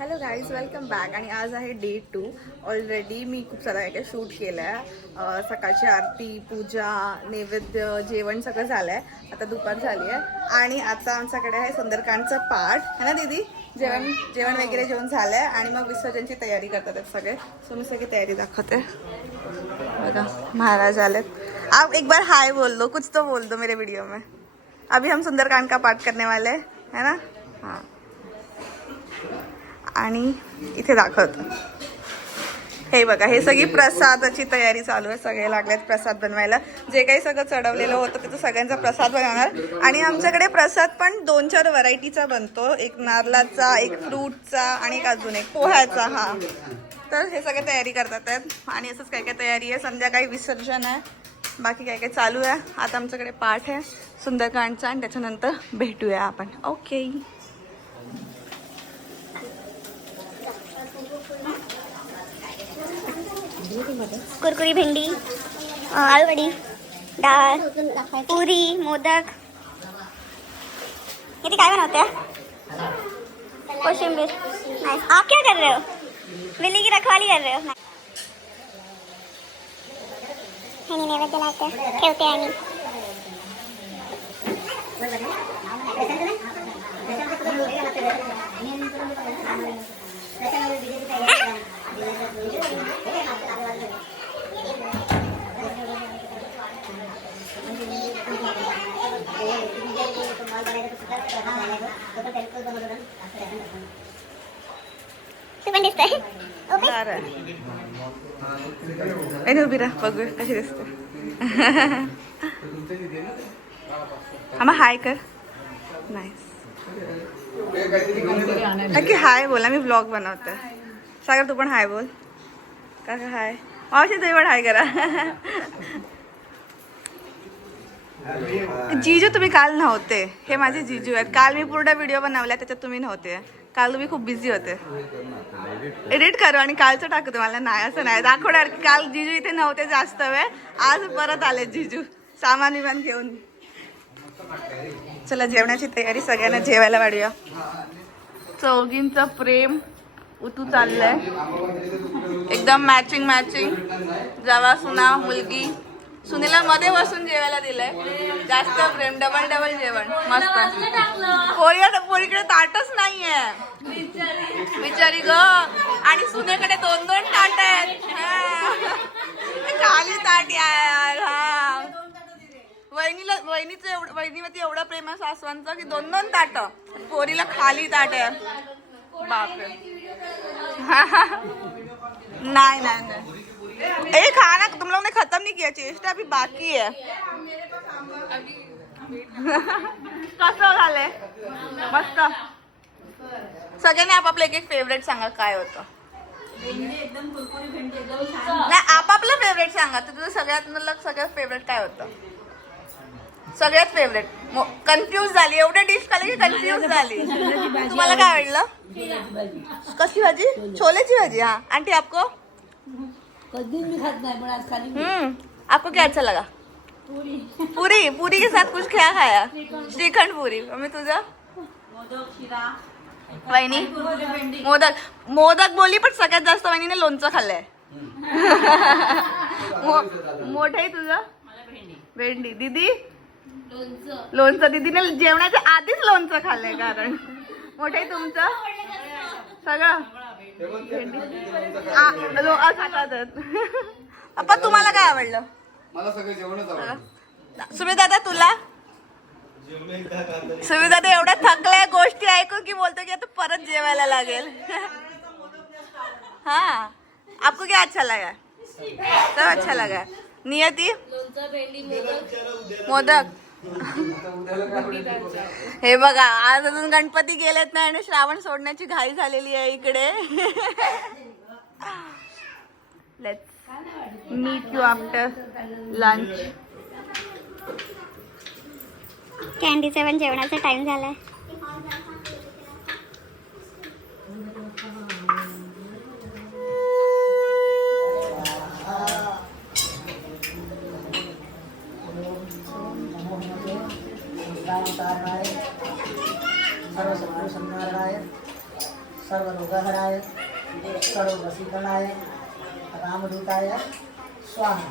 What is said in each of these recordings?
Hello guys, welcome back. आणि आज आहे डे 2. ऑलरेडी मी खूप सारा काय शूट केलं आहे. सकाळची आरती, पूजा, नैवेद्य, जेवण सगळं झालं आहे. आता दुपार झाली आहे आणि आता आमच्याकडे आहे सुंदरकांडचं पाठ है ना दीदी. जेवण वगैरे जेवण झालं आहे आणि मग विसर्जनची तयारी करतात आहेत सगळे. सो मी सगळी तयारी दाखवते. बघा महाराज आलेत. आप एक बार हाय बोल दो, कुछ तो बोल दो मेरे वीडियो में. अभी हम सुंदरकांड का पाठ करने वाले है ना. हाँ, आणि इथे दाखवतो. हे बघा, हे सगळी प्रसादाची तयारी चालू आहे. सगळे लागलेत प्रसाद बनवायला. जे काही सगळं चढवलेलं होतं त्याचा सगळ्यांचा प्रसाद बनवणार. आणि आमच्याकडे प्रसाद पण 2-4 व्हरायटीचा बनतो. एक नारळाचा, एक फ्रूटचा आणि एक अजून एक पोह्याचा. हा, तर हे सगळे तयारी करतात आहेत. आणि असंच काय काय तयारी आहे. संध्याकाळी विसर्जन आहे, बाकी काय काय चालू आहे. आता आमच्याकडे पाठ आहे सुंदरकांडचा आणि त्याच्यानंतर भेटूया आपण. ओके. कुरकुरी भेंडी, आलूवडी, डाळ, पुरी, मोदक. ये काय बनवते हैं? कोशिंबीर. नाइस. आप क्या कर रहे हो? बिल्ली की रखवाली कर रहे हो? आणि नैवेद्य लावते, ठेवते आणि तू पण दिसतोय. उभी राहा, बघू कशी दिसते. आम्हा हाय कर. नाईस. नक्की हाय बोला, मी ब्लॉग बनवते. सागर तू पण हाय बोल. काका हाय. मावशी तुम्ही पण हाय करा. जीजू तुम्ही काल नव्हते. हे माझे जीजू आहेत. काल मी पूर्ण व्हिडिओ बनवला, त्याच्यात तुम्ही नव्हते. काल तुम्ही खूप बिझी होते. एडिट करू आणि कालचं टाकू तुम्हाला. नाही असं नाही दाखवणार की काल जीजू इथे नव्हते जास्त वेळ. आज परत आले जीजू सामान विमान घेऊन. चला जेवणाची तयारी, सगळ्यांना जेवायला वाढूया. चौघींचं प्रेम उतू चाललंय एकदम मॅचिंग मॅचिंग. जावा सुना मुलगी. सुनीला मध्ये बसून जेवायला दिलंय. जास्त प्रेम, डबल डबल जेवण मस्त. पोरीकडे ताटच नाहीये बिचारी ग. आणि सुनेकडे 2-2 ताट आहेत. खाली ताट यार. हा, वहिनीवरती एवढा प्रेम आहे सासवांचा की 2-2 ताट. पोरीला खाली ताट आहे. बापरे. नहीं नहीं नहीं, ये खाना तुम लोग ने खत्म नहीं किया. चेष्टा अभी बाकी है. कसं झालंय? मस्त. सगळ्यांनी आपापलं एक फेवरेट सांगा. काय होतं? नाही, आपापलं फेवरेट सांगा. तर तुझं सगळ्यात फेवरेट काय होतं? सगळ्यात फेवरेट. कन्फ्यूज झाली. एवढे डिश खाली की कन्फ्यूज झाली. तुम्हाला काय आवडलं? कसली भाजी? छोलेची भाजी. हाँ आंटी, आपको? आपको क्या अच्छा लगा? पूरी. पूरी के साथ कुछ क्या खाया? श्रीखंड पूरी. मम्मी तुझं? वहिनी मोदक बोली, पण सगळ्यात जास्त वहिनीने लोणचं खाल्लंय. मोठे तुझं? भेंडी. दीदी लोणचं. दीदीने जेवणाच्या आधीच लोणचं खाल्लंय. कारण मोठे तुमचं सगळं भेंडी खातात. अप्पा तुम्हाला काय आवडलं? मला सगळं जेवणच आवडलं. सुमित दादा तुला? सुमित दादा एवढ्या थकल्या गोष्टी ऐकून की बोलतो की आता परत जेवायला लागेल. हाँ, आपको क्या अच्छा लगा? सब अच्छा लगा. नियती? मोदक. हे बघा, आज अजून गणपती गेलेत नाही आणि श्रावण सोडण्याची घाई झालेली आहे इकडे. Let's meet you after lunch. कॅन्डीचा पण जेवणाचा टाइम झालाय. सर्वरोगहराय सर्ववशीकरणाय रामदूताय स्वाहा।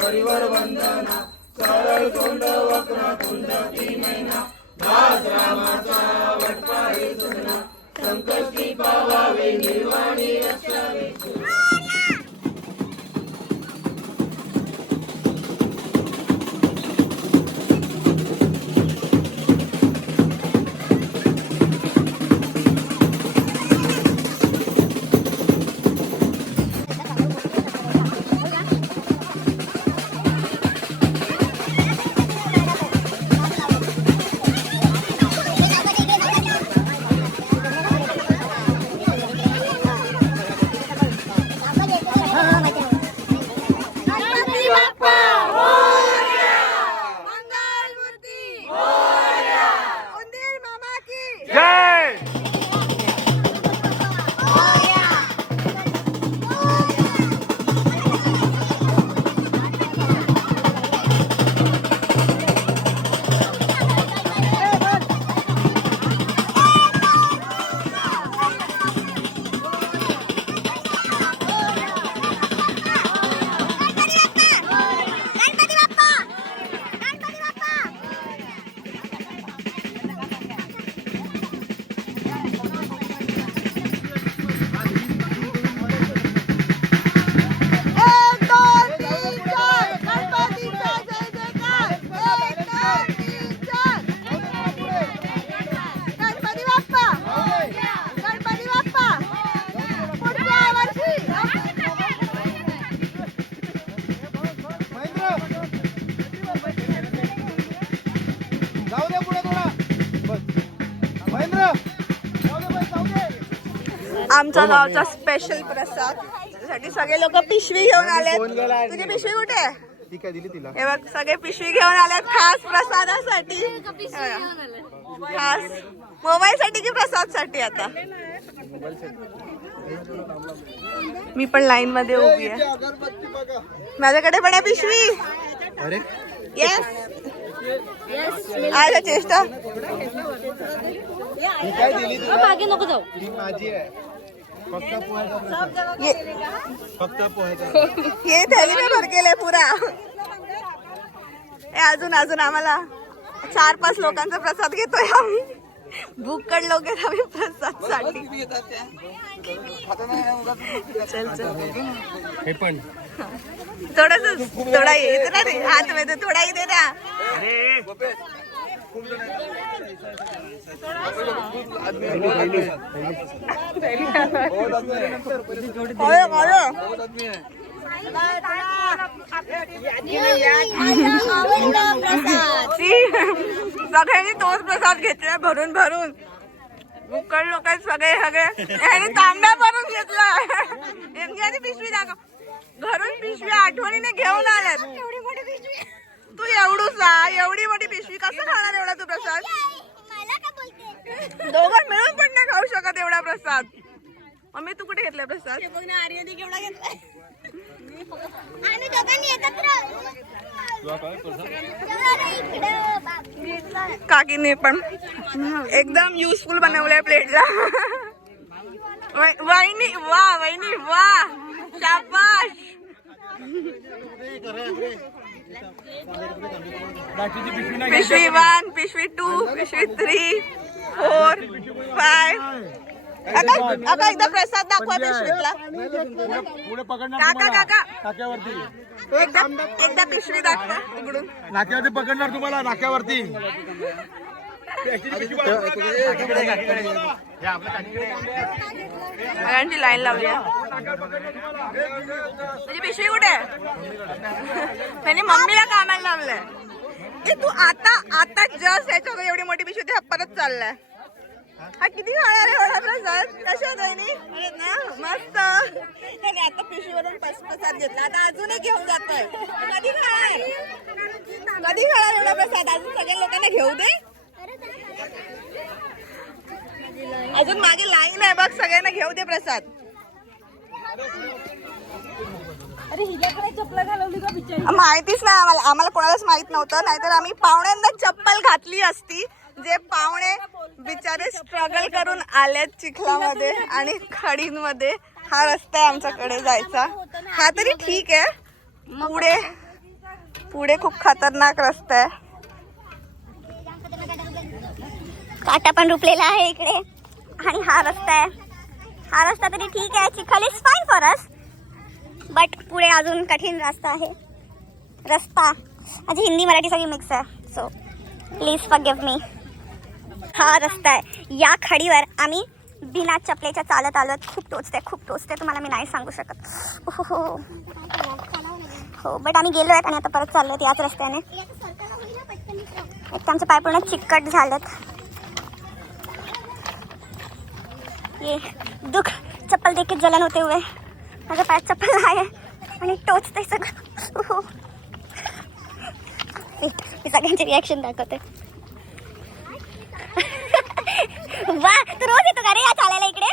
परिवार वंदना सरळ तोंड वक्रतुंड ती मैना दास रामाचा वटपाळी सुना संकष्टी पावावे निर्वाणी रक्षावे। आमच्या गावचा स्पेशल प्रसाद साठी सगळे लोक पिशवी घेऊन आलेत। तुझी पिशवी कुठे आहे? ठीक आहे, दिली तिला। हे बघ सगळे पिशवी घेऊन आलेत खास प्रसादासाठी, खास मोबाईल साठी की प्रसाद साठी। आता मी पण लाईन मध्ये उभी आहे, माझ्याकडे पण आहे पिशवी। अरे येस आय चेष्टा काय दिली तुला? मागे नको जाऊ, ही माझी आहे। फक्त पोहायचा फक्त पोहायचा हे थैली में भर केलंय पुरा। अजून अजून आम्हाला 4-5 लोकांचा प्रसाद घेतोय आम्ही। भूकड लोक आहेत आम्ही प्रसाद साठी। चल चल हे पण थोड़ा ये इतना नहीं, हाथ में तो थोड़ा ही देना। सगळ्यांनी तोच प्रसाद घेतलाय भरून भरून। भूकड लोक सगळे सगळे तांब्या भरून घेतला। एमजीआरची पिशवी दाखव, घरून पिशवी आठवणीने घेऊन आल्यात। तू एवढी मोठी पिशवी कसं खाणार एवढा तू प्रसाद? दोघं मिळून पण नाही खाऊ शकत एवढा प्रसाद। मम्मी तू कुठे घेतलाय प्रसाद? आर्यने केवढा घेतलाय आम्ही दोघांनी एकत्र काकीने पण एकदम युजफुल बनवलंय प्लेटला। वहिनी वा, वहिनी वा, शाबाश। पिशवी 1, पिशवी 2, पिशवी 3, 4, 5. आता एकदा प्रसाद दाखवा पिशवीतला. पुढे पकडणार काका काका नाक्यावरती. एकदा पिशवी दाखवा इकडून. नाक्यावरती पकडणार तुम्हाला नाक्यावरती. सगळ्यांची लाईन लावली आहे. तुझी पिशवी कुठे आहे? त्यांनी मम्मीला कामाला लावलंय. तू आता जस्ट याच्या एवढी मोठी पिशवी हा परत चाललाय. हा किती खाणार आहे एवढा प्रसाद? कशात आहे? अरे ना मस्त. त्याने आता पिशवीवरून प्रसाद घेतला, आता अजून एक घेऊन जातोय. कधी खाणार एवढा प्रसाद? अजून सगळ्या लोकांना घेऊ दे. अजून मागे लाईन आहे बघ, सगळ्यांना घेऊ दे प्रसाद. माहितीच नाही आम्हाला कोणालाच माहित नव्हतं. नाहीतर आम्ही पाहुण्यांना चप्पल घातली असती. जे पाहुणे बिचारे स्ट्रगल करून आलेत चिखलामध्ये आणि खडींमध्ये. हा रस्ता आहे आमच्याकडे जायचा. हा तरी ठीक आहे. पुढे खूप खतरनाक रस्ता आहे. काटा पण रुपलेला आहे इकडे. आणि हा रस्ता आहे. हा रस्ता तरी ठीक आहे. चिखल is fine for us. But पुढे अजून कठीण रस्ता आहे. रस्ता माझी हिंदी मराठी सगळी मिक्स आहे. So please forgive me. हा रस्ता आहे. या खडीवर आम्ही बिना चपलेच्या चालत आलो. खूप टोचते तुम्हाला मी नाही सांगू शकत. हो बट आम्ही गेलो आहेत आणि आता परत चाललो याच रस्त्याने. एक आमचे पाय पूर्ण चिकट झालेत. ये दुख चप्पल देख के जलन होते हुए. माझ्या पायात चप्पल आहे आणि टोचते सगळं. मी सगळ्यांचे रिॲक्शन दाखवते. वा तू रोज येतो का रे या चालायला इकडे?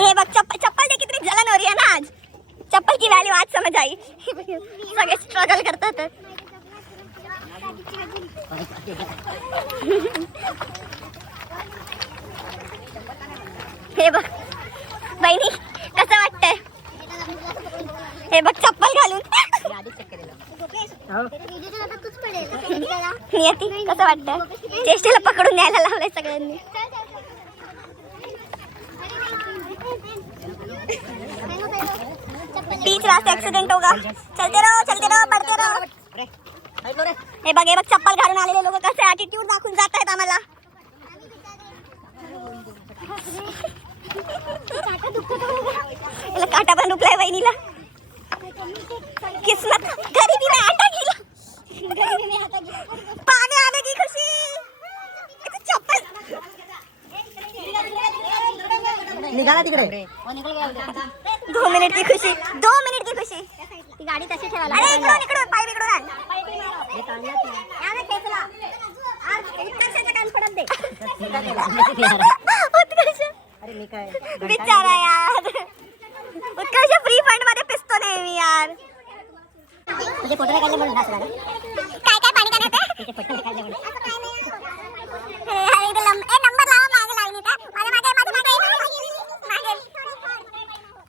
हे बघ चप्पल दे कितनी जलन हो रही है ना आज. चप्पल की वैल्यू आज समझ आई. सगळे स्ट्रगल करतात. हे बघ बहिणी कसं वाटतंय? हे बघ चप्पल घालून. नियती कसं वाटतंय? चेष्टेला पकडून न्यायला लावलंय सगळ्यांनी. बीच रास्ते एक्सीडेंट होगा. चलते रहो बढ़ते रहो. हे बघ चप्पल घालून आलेले लोक कसे ॲटिट्यूड दाखवून जात आहेत आम्हाला. काटा पण रुपलाय बहिणीला. किस्मत गरीबी में आटा गिला. पानी आने की खुशी. चप्पल निघाला तिकडे. 2 मिनिट की खुशी. ती गाडी तशी ठेवायला. अरे इकडून पाय बिकडून आण. उत्कर्षाचं कान पडत दे. उत्कर्ष बिचारा यार. उत्कर्ष फ्री फंड मध्ये पिसतो नेहमी यार. तुझे फोटो काढले म्हणून काय पाणी काढते? नंबर लावा मागे लाईनीत. मागे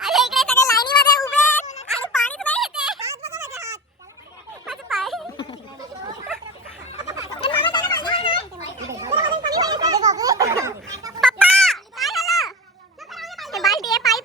अरे इकडे सगळे लाईनीमध्ये उभे आणि पाणीच नाही येते. माझे पाय. पप्पा काय झालं? हे बाल्टी आहे. पाईप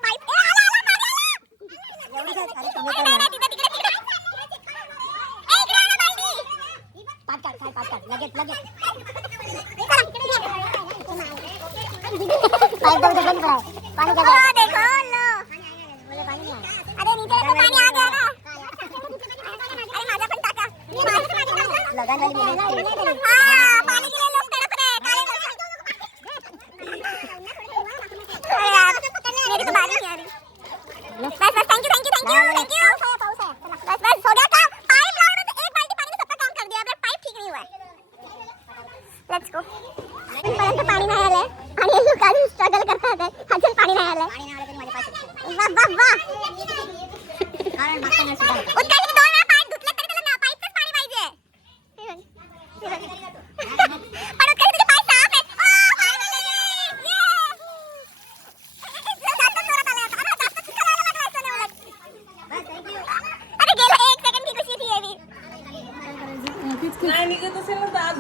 पाणी नाही आलंय आणि हे लोक अजून स्ट्रगल करतात. अजून पाणी नाही आलंय. उत्कर्षने 2 वेळा पाय धुतले तरी त्याला पाईपच पाणी पाहिजे. पण उत्कर्ष तुझे पाय साफ आहेत. जास्त जोरात आलाय आता. जास्त चिखल आला लागला.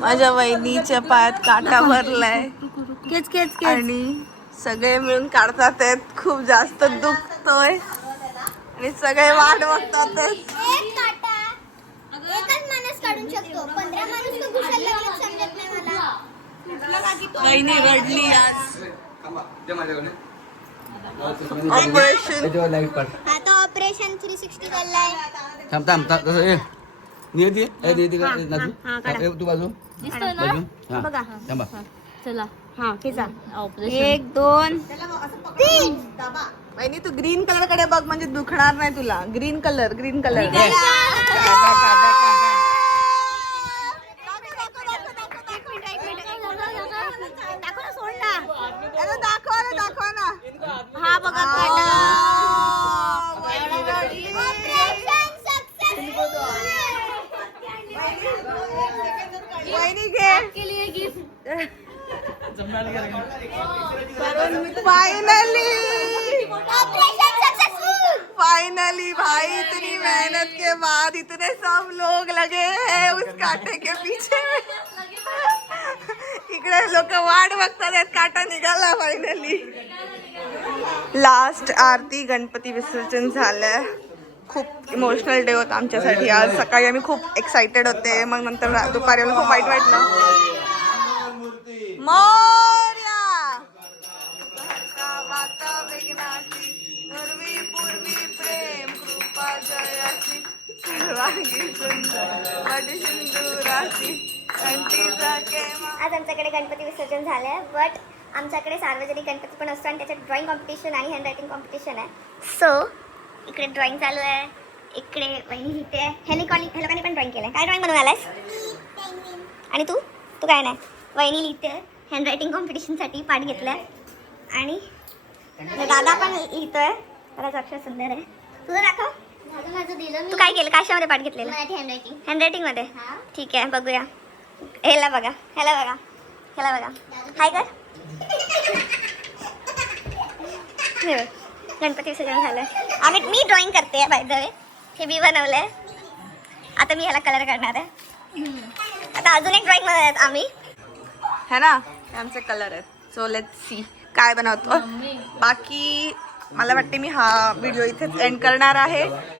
माझ्या वहिनीच्या पायात काटा भरलाय केच केच आणि सगळे मिळून काढतात आहेत. खूप जास्त दुखतोय आणि सगळे वाट बघतात आहेत. एक काटा एकच माणूस काढून शकतो. 15 माणूस तो कुशल लागला समजत नाही मला. वहिनी रडली आज. ऑपरेशन आता ऑपरेशन 360 चाललाय. थांब थांब थांब तसं ए नियती ए दे दे नाजू तू बाजू बाजू हा बघा. थांबा चला हा खेचा. 1 2 3. वहिनी तू ग्रीन कलर कडे बघ म्हणजे दुखणार नाही तुला. ग्रीन कलर ग्रीन कलर दाखवा ना. हा बघा वहिनी घे. फाइनली भाई इतनी मेहनत के बाद इतने सब लोग लगे हैं उस कांटे के पीछे. इकडे लोक वाट बघतात आहेत. काटा निघाला फायनली. लास्ट आरती गणपती विसर्जन झालंय. खूप इमोशनल डे होता आमच्यासाठी आज. सकाळी आम्ही खूप एक्साइटेड होते. मग नंतर दुपारी आम्हाला खूप वाईट वाटलं. मोरया माता विघ्नाची पूर्वी पूर्वी प्रेम कृपा जयाची सर्वांगी सुंदर वडी सिंदुराची कंठीचा केमा. आज आमच्याकडे गणपती विसर्जन झालंय. बट आमच्याकडे सार्वजनिक गणपती पण असतो आणि त्याच्यात ड्रॉइंग कॉम्पिटिशन आणि हँड रायटिंग कॉम्पिटिशन आहे. सो इकडे ड्रॉइंग चालू आहे. इकडे वहिनी लिहिते. ह्या लोकांनी पण ड्रॉइंग केलं. काय ड्रॉइंग बनवून आलायस? आणि तू तू काय नाही. वहिनी लिहिते. हँड रायटिंग कॉम्पिटिशनसाठी पाठ घेतलाय. आणि दादा पण लिहितोय. त्याला अक्षर सुंदर आहे. तुझं दाखव. तू काय केलं? कशामध्ये पाठ घेतलेला? हँड रायटिंग मध्ये. ठीक आहे बघूया. ह्याला बघा ह्याला बघा ह्याला बघा. हाय कर. हे बघ, गणपती विसर्जन झालं. मी ड्रॉइंग करते बाय द वे. हे मी बनवलंय. आता मी ह्याला कलर करणार आहे. आता अजून एक ड्रॉइंग बनवत आहेत आम्ही. है ना हे आमचे कलर आहेत. सो लेट्स सी काय बनवतो. बाकी मला वाटते मी हा व्हिडिओ इथेच एंड करणार आहे.